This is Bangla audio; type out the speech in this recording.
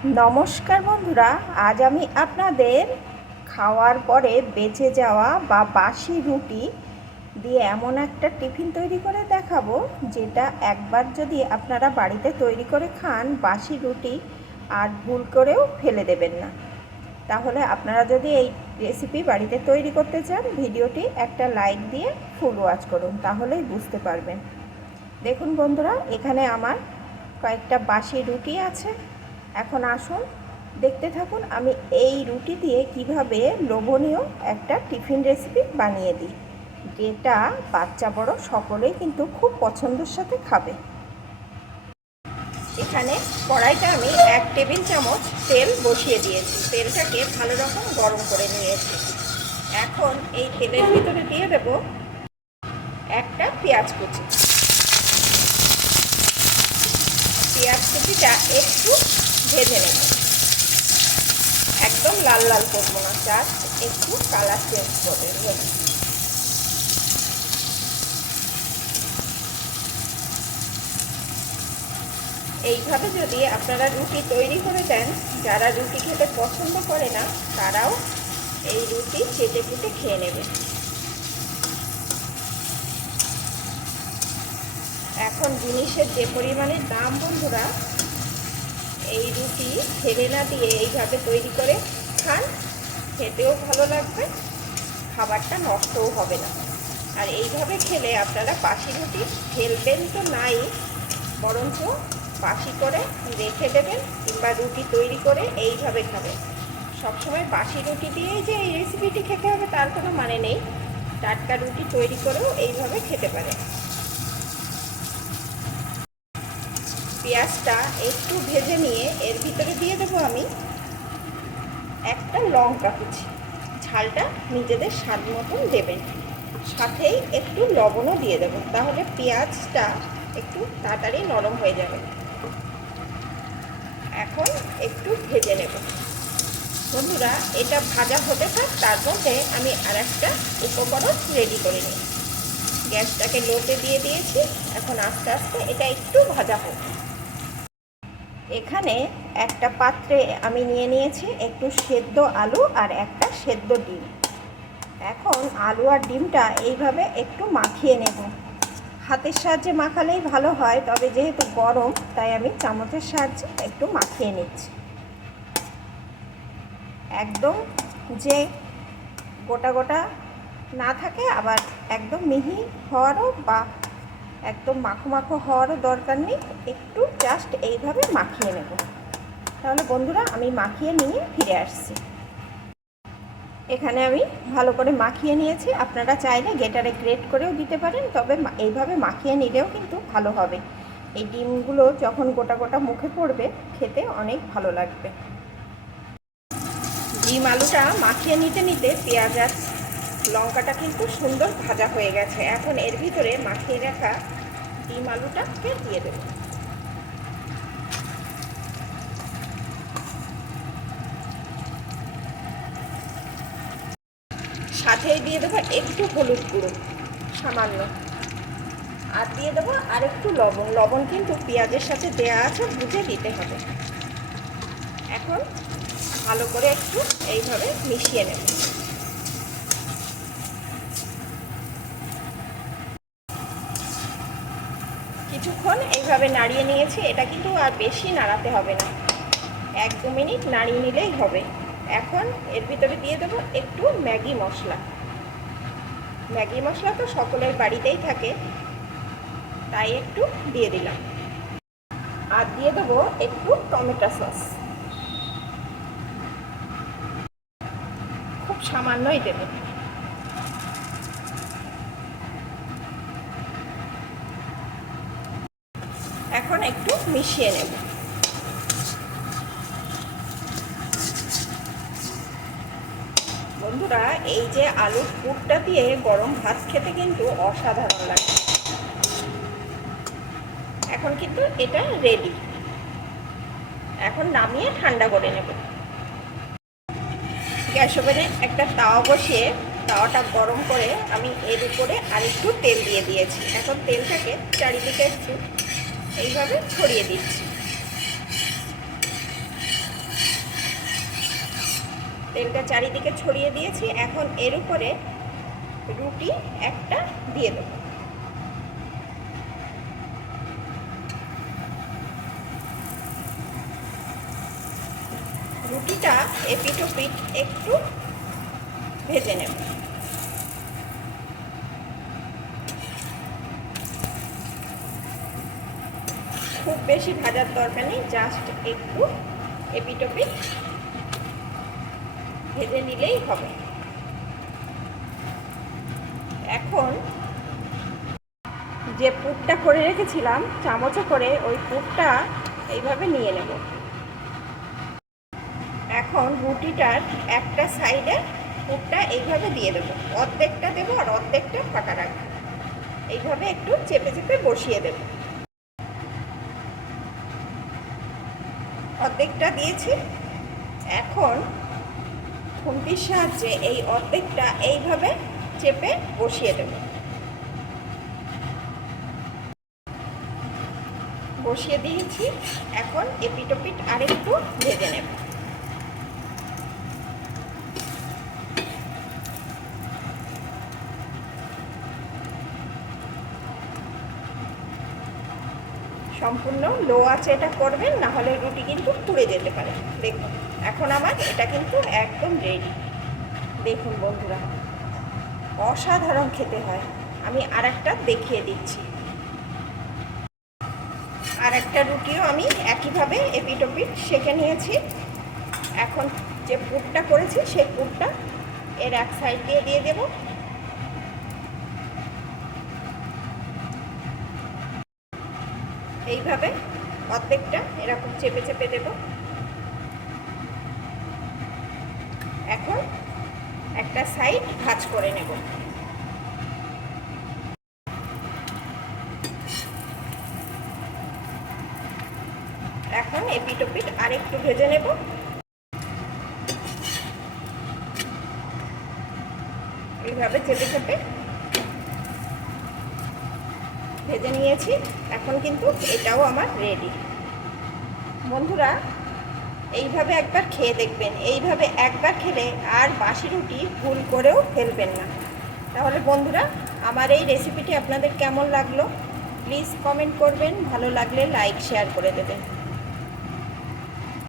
নমস্কার বন্ধুরা, আজ আমি আপনাদের খাওয়ার পরে বেঁচে যাওয়া বা বাসি রুটি দিয়ে এমন একটা টিফিন তৈরি করে দেখাবো, যেটা একবার যদি আপনারা বাড়িতে তৈরি করে খান, বাসি রুটি আর ভুল করেও ফেলে দেবেন না। তাহলে আপনারা যদি এই রেসিপি বাড়িতে তৈরি করতে চান, ভিডিওটি একটা লাইক দিয়ে ফুল ওয়াচ করুন, তাহলেই বুঝতে পারবেন। দেখুন বন্ধুরা, এখানে আমার কয়েকটা বাসি রুটি আছে। এখন আসুন দেখতে থাকুন আমি এই রুটি দিয়ে কিভাবে লোভনীয় একটা টিফিন রেসিপি বানিয়ে দিই, যেটা বাচ্চা বড় সকলেই কিন্তু খুব পছন্দের সাথে খাবে। এখানে কড়াইটা আমি 1 টেবিল চামচ তেল বসিয়ে দিয়েছি। তেলটাকে ভালো রকম গরম করে নিয়েছি। এখন এই তেলের ভিতরে দিয়ে দেব একটা পেঁয়াজ কুচি। পেঁয়াজ কুচিটা একটু ভেজে নেব, একদম লাল লাল করবো না, জাস্ট একটু কালার চেঞ্জ করে নেব। এইভাবে যদি আপনারা রুটি তৈরি করে দেন, যারা রুটি খেতে পছন্দ করে না তারাও এই রুটি চেটে কুটে খেয়ে নেবে। এখন জিনিসের যে পরিমাণে দাম বন্ধুরা, এই রুটি ফেলে না দিয়ে এইভাবে তৈরি করে খান, খেতেও ভালো লাগবে, খাবারটা নষ্টও হবে না। আর এইভাবে খেলে আপনারা বাসি রুটি ফেলবেন তো নাই, বরঞ্চ বাসি করে রেখে দেবেন, কিংবা রুটি তৈরি করে এইভাবে খাবেন। সবসময় বাসি রুটি দিয়েই যে এই রেসিপিটি খেতে হবে তার কোনো মানে নেই, টাটকা রুটি তৈরি করেও এইভাবে খেতে পারেন। পেঁয়াজটা একটু ভেজে নিয়ে এর ভিতরে দিয়ে দেবো আমি একটা লঙ্কা কুচি। ঝালটা নিজেদের স্বাদ মতন দেবেন, সাথেই একটু লবণও দিয়ে দেবো, তাহলে পেঁয়াজটা একটু তাড়াতাড়ি নরম হয়ে যাবে। এখন একটু ভেজে নেব বন্ধুরা। এটা ভাজা হতে থাক, তার মধ্যে আমি আর একটা উপকরণ রেডি করে নিই। গ্যাসটাকে লোতে দিয়ে দিয়েছি। এখন আস্তে আস্তে এটা একটু ভাজা হোক। এখানে একটা পাত্রে আমি নিয়ে নিয়েছি একটু সেদ্ধ আলু আর একটা সেদ্ধ ডিম। এখন আলু আর ডিমটা এইভাবে একটু মাখিয়ে নেব। হাতের সাহায্যে মাখালেই ভালো হয়, তবে যেহেতু গরম তাই আমি চামচের সাহায্যে একটু মাখিয়ে নিচ্ছি। একদম যে গোটা গোটা না থাকে, আবার একদম মিহি হওয়ারও বা একদম মাখো মাখো হওয়ারও দরকার নেই, একটু জাস্ট এইভাবে মাখিয়ে নেব। তাহলে বন্ধুরা আমি মাখিয়ে নিয়ে ফিরে আসছি। এখানে আমি ভালো করে মাখিয়ে নিয়েছি। আপনারা চাইলে গ্রেটারে গ্রেট করেও দিতে পারেন, তবে এইভাবে মাখিয়ে নিলেও কিন্তু ভালো হবে। এই ডিমগুলো যখন গোটা গোটা মুখে পড়বে, খেতে অনেক ভালো লাগবে। ডিম আলুটা মাখিয়ে নিতে নিতে পেঁয়াজ আর লঙ্কাটা কিন্তু সুন্দর ভাজা হয়ে গেছে। এখন এর ভিতরে মাখিয়ে রাখা ডিম আলুটাকে দিয়ে দেব। সাথেই দিয়ে দেবো একটু হলুদ গুঁড়ো সামান্য, আর দিয়ে দেবো আর একটু লবণ। লবণ কিন্তু পেঁয়াজের সাথে দেয়া আছে, বুঝে দিতে হবে। এখন ভালো করে একটু এইভাবে মিশিয়ে নেব। কিছুক্ষণ এইভাবে নাড়িয়ে নিয়েছি। এটা কিন্তু আর বেশি নাড়াতে হবে না, 1-2 মিনিট নাড়িয়ে নিলেই হবে। এখন এর ভিতরে দিয়ে দেবো একটু ম্যাগি মশলা। ম্যাগি মশলা তো সকলের বাড়িতেই থাকে, তাই একটু দিয়ে দিলাম। আর দিয়ে দেবো একটু টমেটো সস, খুব সামান্যই দেব। এখন একটু মিশিয়ে নেব। বন্ধুরা, এই যে আলুর পুরটা দিয়ে গরম ভাত খেতে কিন্তু অসাধারণ লাগে। এখন কিন্তু এটা রেডি। এখন নামিয়ে ঠান্ডা করে নেব। গ্যাস ওভেনে একটা তাওয়া বসিয়ে তাওয়াটা গরম করে আমি এর উপরে আরেকটু তেল দিয়ে দিয়েছি। এখন তেলটাকে চারিদিকে একটু এইভাবে ছড়িয়ে দিচ্ছি। তেলটা চারিদিকে ছড়িয়ে দিয়েছি। এখন এর উপরে রুটি একটা দিয়ে দেবো। রুটিটা এপিঠ ওপিঠ একটু ভেজে নেব। খুব বেশি ভাজার দরকার নেই, জাস্ট একটু এপিঠ ওপিঠ ভেজে নিলেই হবে। এখন যে পুরটা করে রেখেছিলাম চামচে করে, ওই পুরটা এইভাবে নিয়ে নেব। এখন রুটিটার একটা সাইডে পুরটা এইভাবে দিয়ে দেবো, অর্ধেকটা দেবো আর অর্ধেকটা ফাঁকা রাখবো। এইভাবে একটু চেপে চেপে বসিয়ে দেব। অর্ধেকটা দিয়েছি। এখন খুন্তির সাহায্যে এই অর্ধেকটা এইভাবে চেপে বসিয়ে দেব। বসিয়ে দিয়েছি। এখন এপিঠ ওপিঠ আরেকটু ভেজে নেব। সম্পূর্ণ লো আঁচে এটা করবেন, না হলে রুটি কিন্তু পুড়ে যেতে পারে। দেখুন এখন আমার এটা কিন্তু একদম রেডি। দেখুন বন্ধুরা, অসাধারণ খেতে হয়। আমি আরেকটা দেখিয়ে দিচ্ছি। আর একটা রুটিও আমি একইভাবে এপিঠ ওপিঠ সেঁকে নিয়েছি। এখন যে পুরটা করেছি সেই পুরটা এর এক সাইড দিয়ে দিয়ে দেব। এইভাবে অর্ধেকটা এরকম চেপে চেপে দেব। এখন একটা সাইড ভাঁজ করে নেব। এখন এপিঠ ওপিঠ আরেকটু ভেজে নেব। এইভাবে চেপে চেপে ভেজে নিয়েছি। এখন কিন্তু এটাও আমার রেডি। বন্ধুরা, এইভাবে একবার খেয়ে দেখবেন। এইভাবে একবার খেলে আর বাসি রুটি ভুল করেও ফেলবেন না। তাহলে বন্ধুরা, আমার এই রেসিপিটি আপনাদের কেমন লাগলো প্লিজ কমেন্ট করবেন। ভালো লাগলে লাইক শেয়ার করে দেবেন।